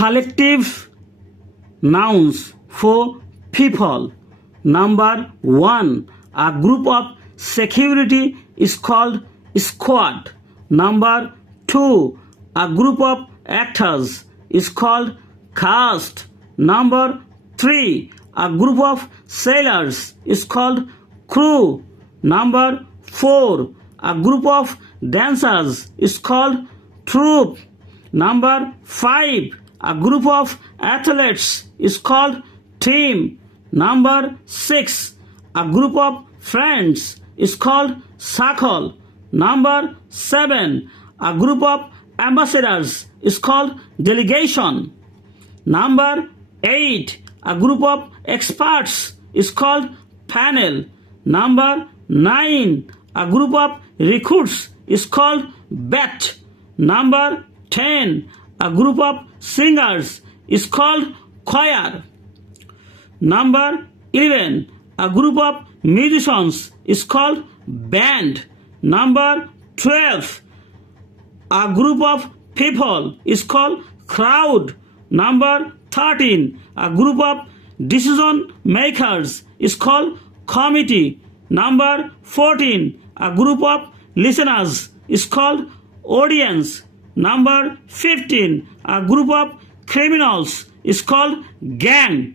collective nouns for people. Number 1. A group of security is called squad. Number 2. A group of actors is called cast. Number 3. A group of sailors is called crew. Number 4. A group of dancers is called troupe. Number 5. A group of athletes is called team. Number 6. A group of friends is called circle. Number 7. A group of ambassadors is called delegation. Number 8. A group of experts is called panel. Number 9. A group of recruits is called batch. Number 10. A group of singers is called choir. Number 11. A group of musicians is called band. Number 12. A group of people is called crowd. Number 13. A group of decision makers is called committee. Number 14. A group of listeners is called audience. Number 15. A group of criminals is called gang.